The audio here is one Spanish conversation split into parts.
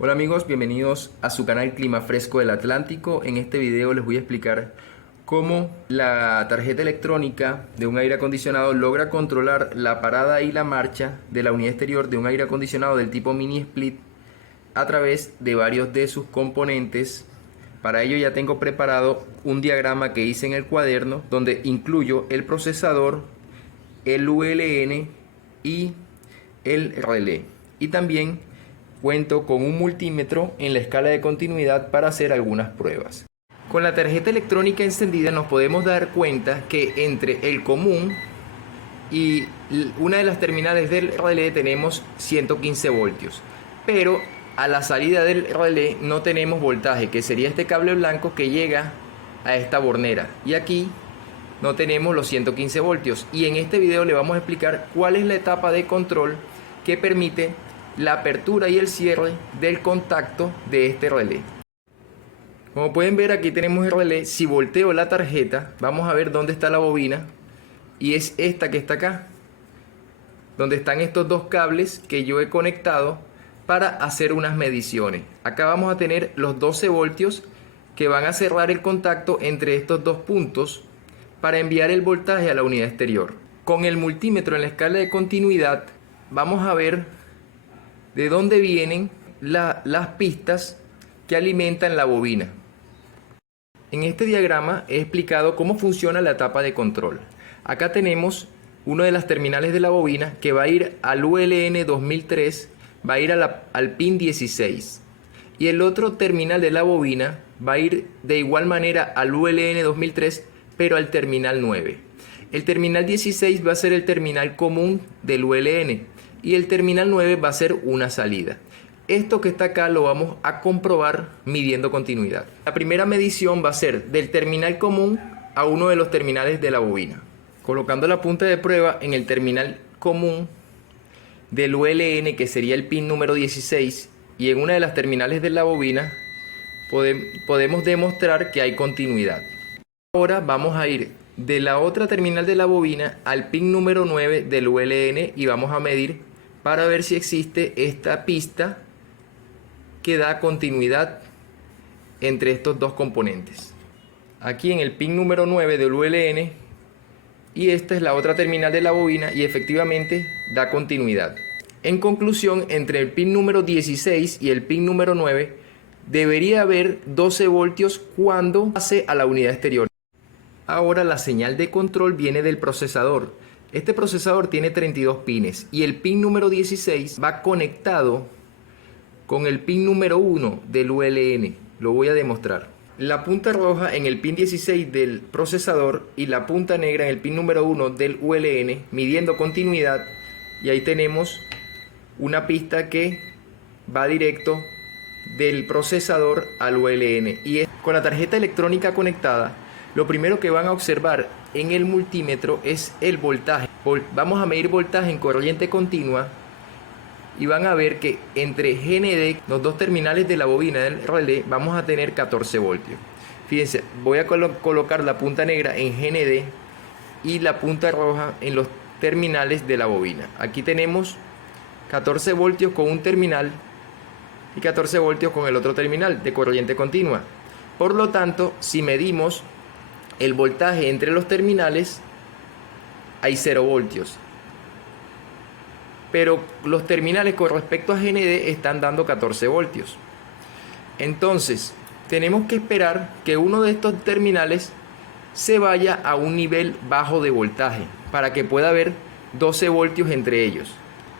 Hola amigos, bienvenidos a su canal Clima Fresco del Atlántico. En este video les voy a explicar cómo la tarjeta electrónica de un aire acondicionado logra controlar la parada y la marcha de la unidad exterior de un aire acondicionado del tipo mini split a través de varios de sus componentes. Para ello ya tengo preparado un diagrama que hice en el cuaderno donde incluyo el procesador, el ULN y el relé. Y también cuento con un multímetro en la escala de continuidad para hacer algunas pruebas. Con la tarjeta electrónica encendida nos podemos dar cuenta que entre el común y una de las terminales del relé tenemos 115 voltios, pero a la salida del relé no tenemos voltaje, que sería este cable blanco que llega a esta bornera, y aquí no tenemos los 115 voltios. Y en este video le vamos a explicar cuál es la etapa de control que permite la apertura y el cierre del contacto de este relé. Como pueden ver, aquí tenemos el relé. Si volteo la tarjeta, vamos a ver dónde está la bobina, y es esta que está acá, donde están estos dos cables que yo he conectado para hacer unas mediciones. Acá vamos a tener los 12 voltios que van a cerrar el contacto entre estos dos puntos para enviar el voltaje a la unidad exterior. Con el multímetro en la escala de continuidad vamos a ver de dónde vienen las pistas que alimentan la bobina. En este diagrama he explicado cómo funciona la etapa de control. Acá tenemos una de las terminales de la bobina que va a ir al ULN 2003, va a ir al pin 16. Y el otro terminal de la bobina va a ir de igual manera al ULN 2003, pero al terminal 9. El terminal 16 va a ser el terminal común del ULN y el terminal 9 va a ser una salida. Esto que está acá lo vamos a comprobar midiendo continuidad. La primera medición va a ser del terminal común a uno de los terminales de la bobina, colocando la punta de prueba en el terminal común del ULN, que sería el pin número 16, y en una de las terminales de la bobina podemos demostrar que hay continuidad. Ahora vamos a ir de la otra terminal de la bobina al pin número 9 del ULN y vamos a medir para ver si existe esta pista que da continuidad entre estos dos componentes. Aquí en el pin número 9 del ULN, y esta es la otra terminal de la bobina, y efectivamente da continuidad. En conclusión, entre el pin número 16 y el pin número 9 debería haber 12 voltios cuando pase a la unidad exterior. Ahora la señal de control viene del procesador. Este procesador tiene 32 pines y el pin número 16 va conectado con el pin número 1 del ULN. Lo voy a demostrar. La punta roja en el pin 16 del procesador y la punta negra en el pin número 1 del ULN, midiendo continuidad, y ahí tenemos una pista que va directo del procesador al ULN. Y con la tarjeta electrónica conectada, lo primero que van a observar en el multímetro es el voltaje. Vamos a medir voltaje en corriente continua y van a ver que entre GND, los dos terminales de la bobina del relé, vamos a tener 14 voltios. Fíjense, voy a colocar la punta negra en GND y la punta roja en los terminales de la bobina. Aquí tenemos 14 voltios con un terminal y 14 voltios con el otro terminal de corriente continua. Por lo tanto, si medimos el voltaje entre los terminales, hay 0 voltios. Pero los terminales con respecto a GND están dando 14 voltios. Entonces, tenemos que esperar que uno de estos terminales se vaya a un nivel bajo de voltaje para que pueda haber 12 voltios entre ellos.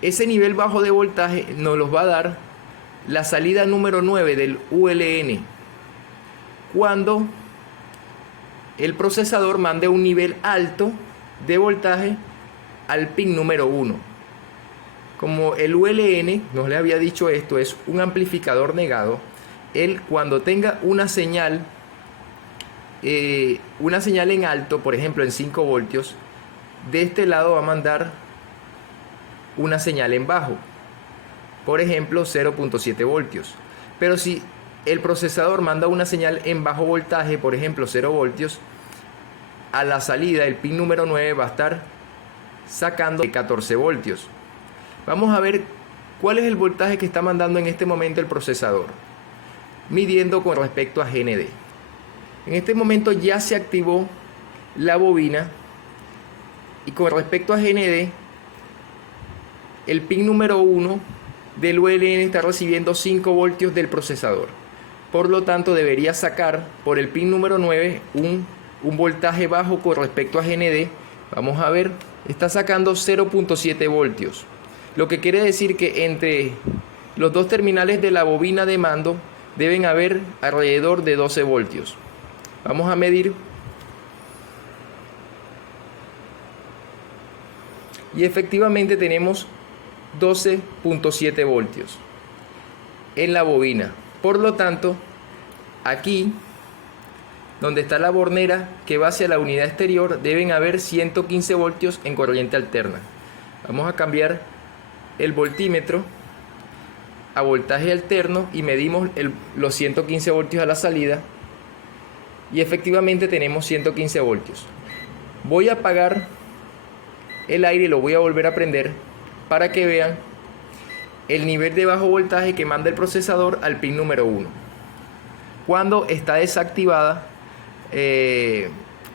Ese nivel bajo de voltaje nos los va a dar la salida número 9 del ULN, cuando el procesador mande un nivel alto de voltaje al pin número 1. Como el ULN, nos le había dicho esto, es un amplificador negado, él cuando tenga una señal en alto, por ejemplo en 5 voltios, de este lado va a mandar una señal en bajo, por ejemplo 0.7 voltios. Pero si el procesador manda una señal en bajo voltaje, por ejemplo 0 voltios, a la salida el pin número 9 va a estar sacando 14 voltios. Vamos a ver ¿Cuál es el voltaje que está mandando en este momento el procesador? Midiendo con respecto a GND. En este momento ya se activó la bobina y con respecto a GND, el pin número 1 del ULN está recibiendo 5 voltios del procesador. Por lo tanto, debería sacar por el pin número 9 un voltaje bajo con respecto a GND. Vamos a ver, está sacando 0.7 voltios. Lo que quiere decir que entre los dos terminales de la bobina de mando deben haber alrededor de 12 voltios. Vamos a medir. Y efectivamente tenemos 12.7 voltios en la bobina. Por lo tanto, aquí, donde está la bornera que va hacia la unidad exterior, deben haber 115 voltios en corriente alterna. Vamos a cambiar el voltímetro a voltaje alterno y medimos los 115 voltios a la salida. Y efectivamente tenemos 115 voltios. Voy a apagar el aire y lo voy a volver a prender para que vean el nivel de bajo voltaje que manda el procesador al pin número 1 cuando está desactivada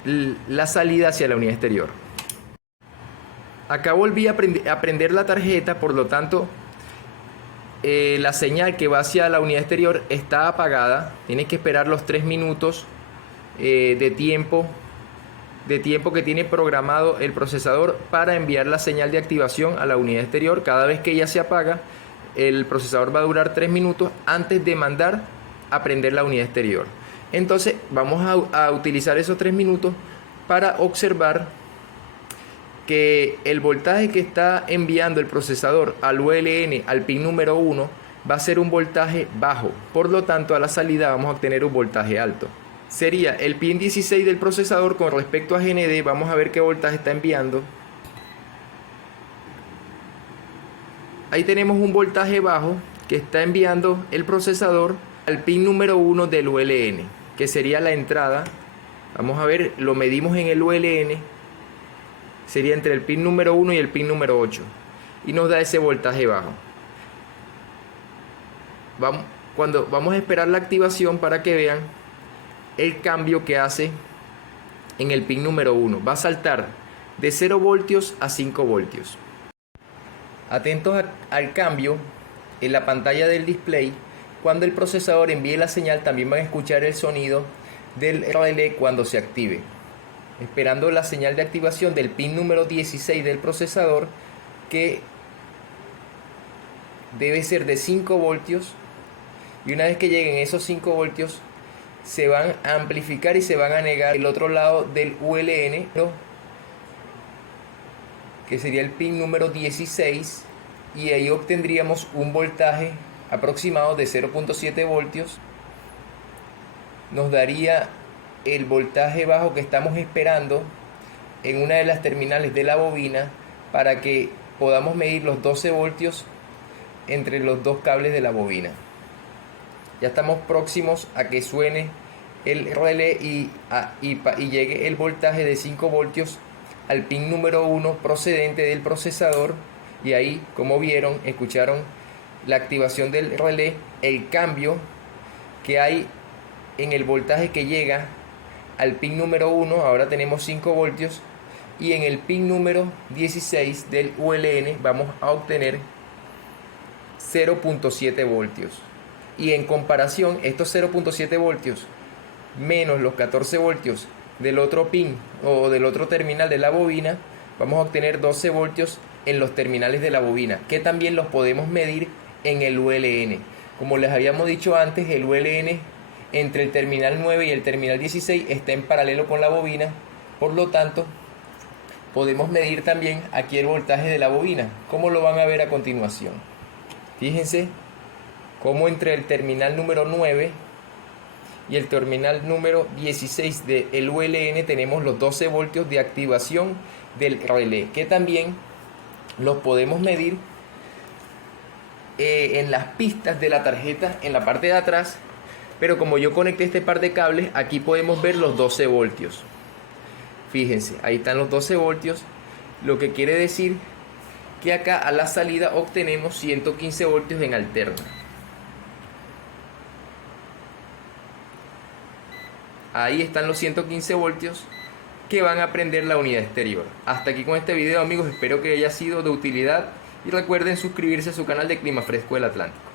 la salida hacia la unidad exterior. Acá volví a prender la tarjeta, por lo tanto la señal que va hacia la unidad exterior está apagada. Tienes que esperar los 3 minutos de tiempo que tiene programado el procesador para enviar la señal de activación a la unidad exterior. Cada vez que ella se apaga, el procesador va a durar 3 minutos antes de mandar a prender la unidad exterior. Entonces vamos a utilizar esos 3 minutos para observar que el voltaje que está enviando el procesador al ULN, al pin número 1, va a ser un voltaje bajo. Por lo tanto, a la salida vamos a obtener un voltaje alto. Sería el pin 16 del procesador con respecto a GND. Vamos a ver qué voltaje está enviando. Ahí tenemos un voltaje bajo que está enviando el procesador al pin número 1 del ULN, que sería la entrada. Vamos a ver, lo medimos en el ULN. Sería entre el pin número 1 y el pin número 8. Y nos da ese voltaje bajo. Vamos a esperar la activación para que vean el cambio que hace en el pin número 1. Va a saltar de 0 voltios a 5 voltios. Atentos al cambio en la pantalla del display. Cuando el procesador envíe la señal, también van a escuchar el sonido del relé cuando se active. Esperando la señal de activación del pin número 16 del procesador, que debe ser de 5 voltios. Y una vez que lleguen esos 5 voltios, se van a amplificar y se van a negar el otro lado del ULN, que sería el pin número 16, y ahí obtendríamos un voltaje aproximado de 0.7 voltios. Nos daría el voltaje bajo que estamos esperando en una de las terminales de la bobina para que podamos medir los 12 voltios entre los dos cables de la bobina. Ya estamos próximos a que suene el relé y llegue el voltaje de 5 voltios al pin número 1 procedente del procesador. Y ahí, como vieron, escucharon la activación del relé, el cambio que hay en el voltaje que llega al pin número 1. Ahora tenemos 5 voltios. Y en el pin número 16 del ULN vamos a obtener 0.7 voltios. Y en comparación, estos 0.7 voltios menos los 14 voltios del otro pin o del otro terminal de la bobina, vamos a obtener 12 voltios en los terminales de la bobina, que también los podemos medir en el ULN. Como les habíamos dicho antes, el ULN entre el terminal 9 y el terminal 16 está en paralelo con la bobina. Por lo tanto, podemos medir también aquí el voltaje de la bobina, como lo van a ver a continuación. Fíjense cómo entre el terminal número 9 y el terminal número 16 del ULN tenemos los 12 voltios de activación del relé, que también los podemos medir en las pistas de la tarjeta en la parte de atrás. Pero como yo conecté este par de cables, aquí podemos ver los 12 voltios. Fíjense, ahí están los 12 voltios, lo que quiere decir que acá a la salida obtenemos 115 voltios en alterna. Ahí están los 115 voltios que van a prender la unidad exterior. Hasta aquí con este video, amigos, espero que haya sido de utilidad y recuerden suscribirse a su canal de Clima Fresco del Atlántico.